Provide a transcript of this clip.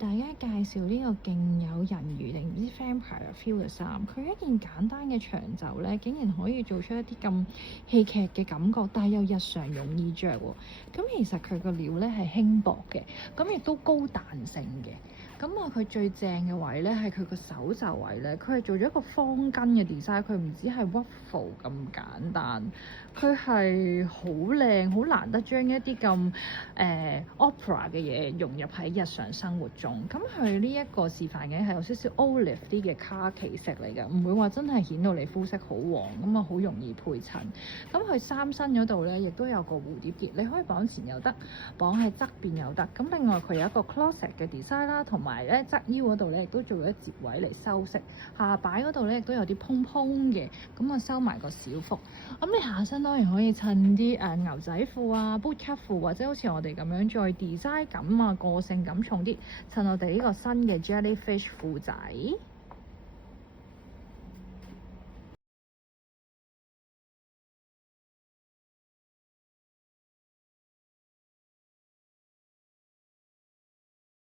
大家介紹呢個勁有人魚定唔知 vampire feel 嘅衫，佢一件簡單嘅長袖咧，竟然可以做出一啲咁戲劇嘅感覺，但係又日常容易着喎。咁其實佢個料咧係輕薄嘅，咁亦都高彈性嘅。咁啊，佢最正嘅位咧係佢個手袖位咧，佢係做咗一個方巾嘅 design，佢唔止係 waffle 咁簡單，佢係好靚，好難得將一啲咁opera 嘅嘢融入喺日常生活中。咁佢呢一個示範嘅係有少少 olive 啲嘅卡其色嚟嘅，唔會話真係顯到你膚色好黃，咁啊好容易配襯。咁佢三身嗰度咧，亦都有個蝴蝶結，你可以綁前又得，綁喺側邊又得。咁另外佢有一個 closet 嘅 design 啦，同埋咧側腰嗰度咧亦都做咗折位嚟收飾，下擺嗰度咧亦都有啲蓬蓬嘅，咁啊收埋個小腹。咁你下身當然可以襯啲牛仔褲啊、bootcut 褲，或者好似我哋咁樣再 design 感啊、個性感重啲，襯我哋呢個新嘅 jellyfish 褲仔。